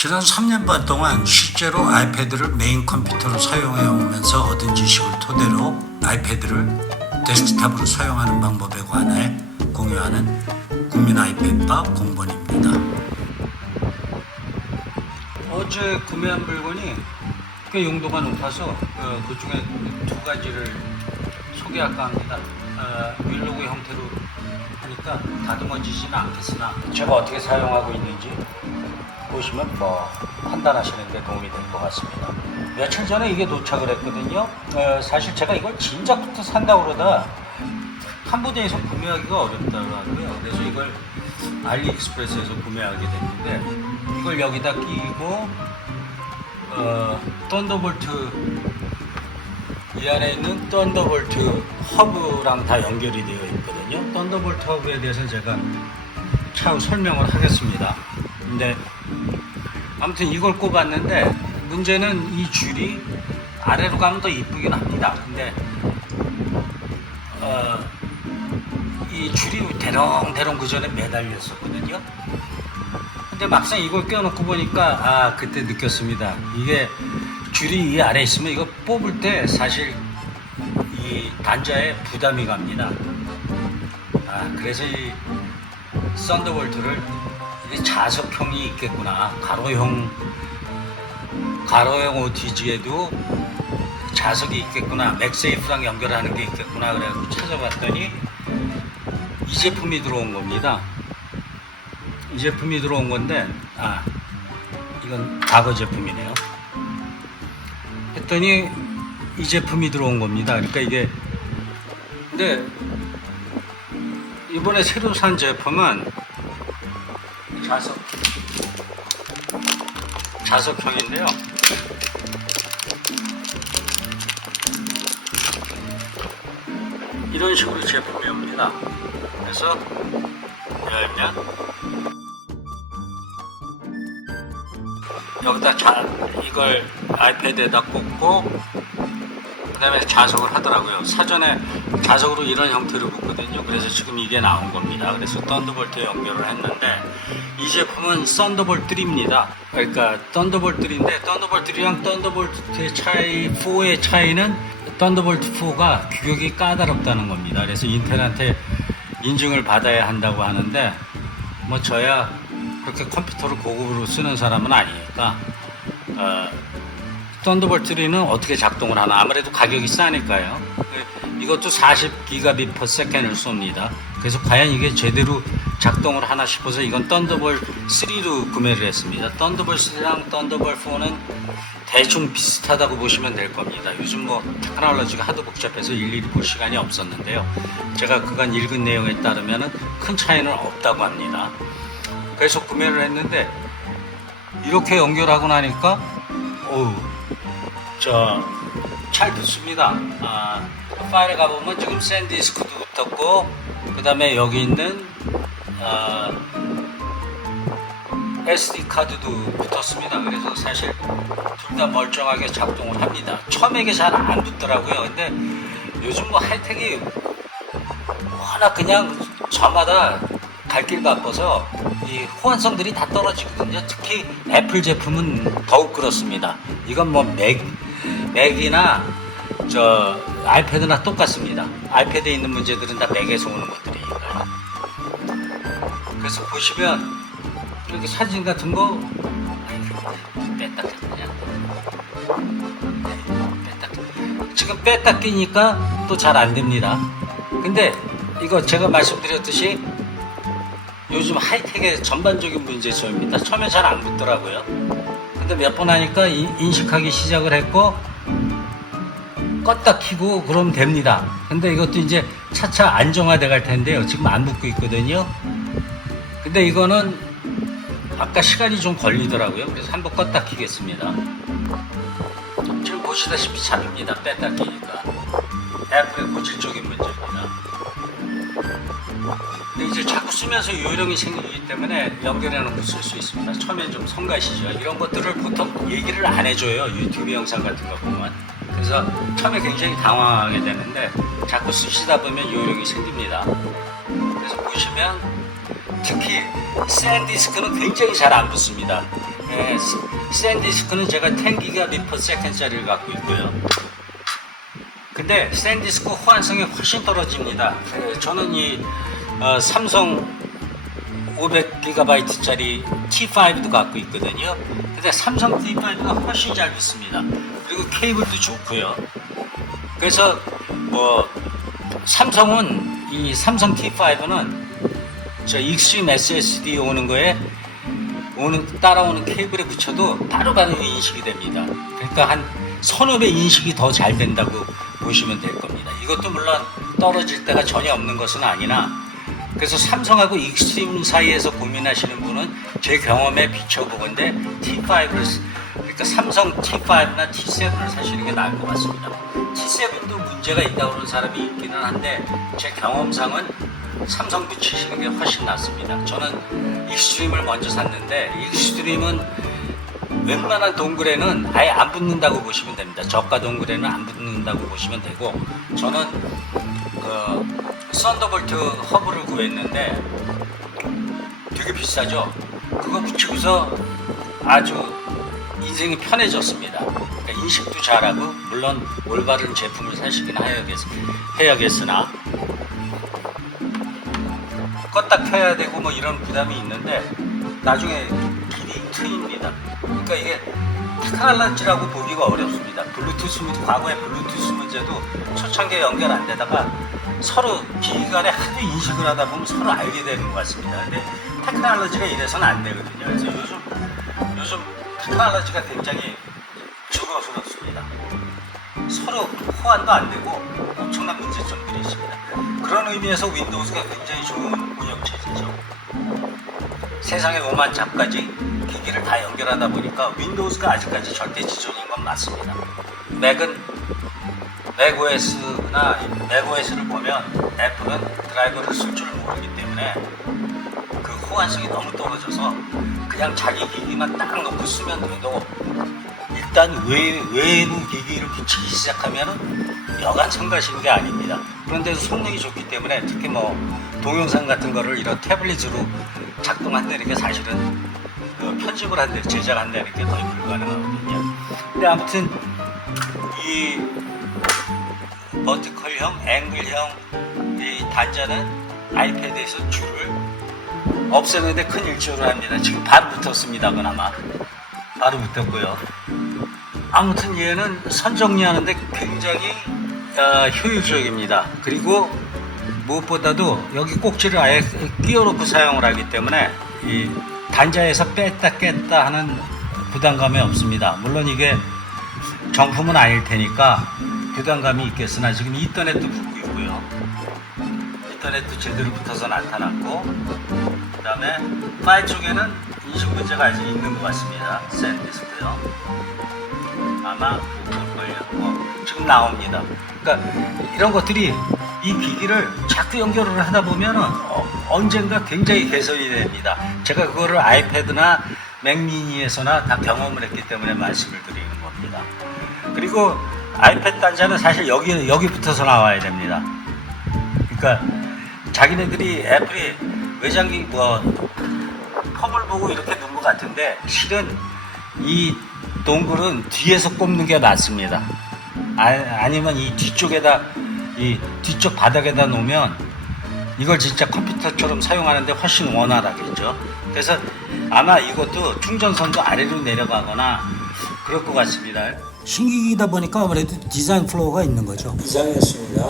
지난 3년 반 동안 실제로 아이패드를 메인 컴퓨터로 사용해 오면서 얻은 지식을 토대로 아이패드를 데스크탑으로 사용하는 방법에 관해 공유하는 국민 아이패드바 공본입니다. 어제 구매한 물건이 꽤 용도가 높아서 그 중에 두 가지를 소개할까 합니다. 윌로그 형태로 하니까 다듬어지지는 않겠으나 제가 어떻게 사용하고 있는지 보시면 판단하시는 데 도움이 될 것 같습니다. 며칠 전에 이게 도착을 했거든요. 사실 제가 이걸 진작부터 산다고 그러다 캄보디아에서 구매하기가 어렵더라고요. 그래서 이걸 알리익스프레스에서 구매하게 됐는데 이걸 여기다 끼고 썬더볼트 이 안에 있는 썬더볼트 허브랑 다 연결이 되어 있거든요. 썬더볼트 허브에 대해서 제가 차후 설명을 하겠습니다. 근데 아무튼 이걸 꼽았는데 문제는 이 줄이 아래로 가면 더 이쁘긴 합니다. 근데 이 줄이 대롱대롱 그 전에 매달렸었거든요. 근데 막상 이걸 껴놓고 보니까 그때 느꼈습니다. 이게 줄이 이 아래에 있으면 이거 뽑을 때 사실 이 단자에 부담이 갑니다. 그래서 이 썬더볼트를 자석형이 있겠구나. 가로형 OTG에도 자석이 있겠구나. 맥세이프랑 연결하는 게 있겠구나. 그래서 찾아봤더니 이 제품이 들어온 겁니다. 이 제품이 들어온 건데 이건 과거 제품이네요. 했더니 이 제품이 들어온 겁니다. 그러니까 이게 근데 이번에 새로 산 제품은 자석형인데요. 이런 식으로 제품이 옵니다. 그래서 열면 여기다 이걸 아이패드에다 꽂고 그 다음에 자석을 하더라고요. 사전에 자석으로 이런 형태로 붙거든요. 그래서 지금 이게 나온 겁니다. 그래서 썬더볼트에 연결을 했는데 이 제품은 썬더볼트 3입니다. 그러니까 썬더볼트 3인데 썬더볼트 3랑 썬더볼트의 차이, 4의 차이는 썬더볼트 4가 규격이 까다롭다는 겁니다. 그래서 인텔한테 인증을 받아야 한다고 하는데 저야 그렇게 컴퓨터를 고급으로 쓰는 사람은 아니니까 썬더볼트 3는 어떻게 작동을 하나. 아무래도 가격이 싸니까요. 이것도 40Gbps 을 쏩니다. 그래서 과연 이게 제대로 작동을 하나 싶어서 이건 썬더볼트 3로 구매를 했습니다. 썬더볼트 3랑 썬더볼트 4는 대충 비슷하다고 보시면 될 겁니다. 요즘 테크놀로지가 하도 복잡해서 일일이 볼 시간이 없었는데요. 제가 그간 읽은 내용에 따르면 큰 차이는 없다고 합니다. 그래서 구매를 했는데 이렇게 연결하고 나니까 잘 듣습니다. 파일에 가보면 지금 샌디스크도 붙었고 그 다음에 여기 있는 SD 카드도 붙었습니다. 그래서 사실 둘 다 멀쩡하게 작동을 합니다. 처음에 이게 잘 안 붙더라고요. 근데 요즘 하이텍이 워낙 그냥 저마다 갈 길 바빠서 이 호환성들이 다 떨어지거든요. 특히 애플 제품은 더욱 그렇습니다. 이건 맥이나 아이패드나 똑같습니다. 아이패드에 있는 문제들은 다 맥에서 오는 것들이니까요. 그래서 보시면 이렇게 사진 같은 거 뺐다 지금 뺐다 끼니까 또 잘 안 됩니다. 근데 이거 제가 말씀드렸듯이 요즘 하이텍의 전반적인 문제점입니다. 처음에 잘 안 붙더라고요. 근데 몇 번 하니까 인식하기 시작을 했고 껐다 켜고 그러면 됩니다. 근데 이것도 이제 차차 안정화돼 갈 텐데요. 지금 안 붙고 있거든요. 근데 이거는 아까 시간이 좀 걸리더라고요. 그래서 한번 껐다 켜겠습니다. 지금 보시다시피 잡힙니다. 뺐다 켜니까 애플의 고질적인 문제입니다. 근데 이제 자꾸 쓰면서 요령이 생기기 때문에 연결해놓고 쓸 수 있습니다. 처음엔 좀 성가시죠. 이런 것들을 보통 얘기를 안 해줘요. 유튜브 영상 같은 거 보면. 그래서 처음에 굉장히 당황하게 되는데 자꾸 쓰시다 보면 요령이 생깁니다. 그래서 보시면 특히 샌디스크는 굉장히 잘 안 붙습니다. 예, 샌디스크는 제가 10GBps 갖고 있고요. 근데 샌디스크 호환성이 훨씬 떨어집니다. 저는 이 삼성 500GB짜리 T5도 갖고 있거든요. 근데 삼성 T5가 훨씬 잘 붙습니다. 그리고 케이블도 좋고요. 그래서 뭐 삼성은 이 삼성 T5는 저 익스트림 SSD 오는 거에 따라오는 케이블에 붙여도 바로바로 인식이 됩니다. 그러니까 한 서너 배 인식이 더 잘 된다고 보시면 될 겁니다. 이것도 물론 떨어질 때가 전혀 없는 것은 아니나, 그래서 삼성하고 익스트림 사이에서 고민하시는 분은 제 경험에 비춰보건데 T5를, 그러니까 삼성 T5나 T7을 사시는 게 나을 것 같습니다. T7도 문제가 있다고 하는 사람이 있기는 한데 제 경험상은 삼성 붙이시는 게 훨씬 낫습니다. 저는 익스트림을 먼저 샀는데 익스트림은 웬만한 동굴에는 아예 안 붙는다고 보시면 됩니다. 저가 동굴에는 안 붙는다고 보시면 되고, 저는 썬더볼트 허브를 구했는데 되게 비싸죠. 그거 붙이고서 아주 인생이 편해졌습니다. 그러니까 인식도 잘하고, 물론 올바른 제품을 사시긴 해야겠으나 껐다 켜야 되고 뭐 이런 부담이 있는데 나중에 길이 트입니다. 그러니까 이게 테크놀로지라고 보기가 어렵습니다. 블루투스 문제, 과거에 블루투스 문제도 초창기에 연결 안 되다가 서로 기기 간에 하도 인식을 하다 보면 서로 알게 되는 것 같습니다. 근데 테크놀로지가 이래서는 안 되거든요. 그래서 요즘 테크놀로지가 굉장히 줄어들었습니다. 서로 호환도 안 되고 엄청난 문제점들이 있습니다. 그런 의미에서 윈도우즈가 굉장히 좋은 운영체제죠. 세상에 오만 잡까지 기기를 다 연결하다 보니까 윈도우즈가 아직까지 절대 지존인 건 맞습니다. 맥OS나 맥OS를 보면 애플은 드라이버를 쓸 줄 모르기 때문에 그 호환성이 너무 떨어져서 그냥 자기 기기만 딱 놓고 쓰면 돼도 일단 외부 기기를 붙이기 시작하면은 여간 성가시는 게 아닙니다. 그런데도 성능이 좋기 때문에 특히 뭐 동영상 같은 거를 이런 태블릿으로 작동한다는 게 사실은 편집을 한다, 제작한다는 게 거의 불가능하거든요. 근데 아무튼 이 버티컬형, 앵글형 이 단자는 아이패드에서 줄을 없애는데 큰 일조를 합니다. 지금 바로 붙었습니다. 그나마 바로 붙었고요. 아무튼 얘는 선정리하는데 굉장히 효율적입니다. 그리고 무엇보다도 여기 꼭지를 아예 끼워놓고 사용을 하기 때문에 이 단자에서 뺐다 깼다 하는 부담감이 없습니다. 물론 이게 정품은 아닐 테니까 부담감이 있겠으나 지금 이터넷도 붙고 있고요. 이터넷도 제대로 붙어서 나타났고, 그 다음에 파일 쪽에는 인식 문제가 아직 있는 것 같습니다. 샌디스크요. 아마 볼걸요. 지금 나옵니다. 그러니까 이런 것들이 이 기기를 자꾸 연결을 하다 보면은 언젠가 굉장히 개선이 됩니다. 제가 그거를 아이패드나 맥미니에서나 다 경험을 했기 때문에 말씀을 드리는 겁니다. 그리고 아이패드 단자는 사실 여기 붙어서 나와야 됩니다. 그러니까 자기네들이 애플이 외장기 펌을 보고 이렇게 놓은 것 같은데 실은 이 동굴은 뒤에서 꼽는 게 낫습니다. 아니면 이 뒤쪽에다, 이 뒤쪽 바닥에다 놓으면 이걸 진짜 컴퓨터처럼 사용하는데 훨씬 원활하겠죠. 그래서 아마 이것도 충전선도 아래로 내려가거나 그럴 것 같습니다. 신기기다 보니까 아무래도 디자인 플로우가 있는 거죠. 이상이었습니다.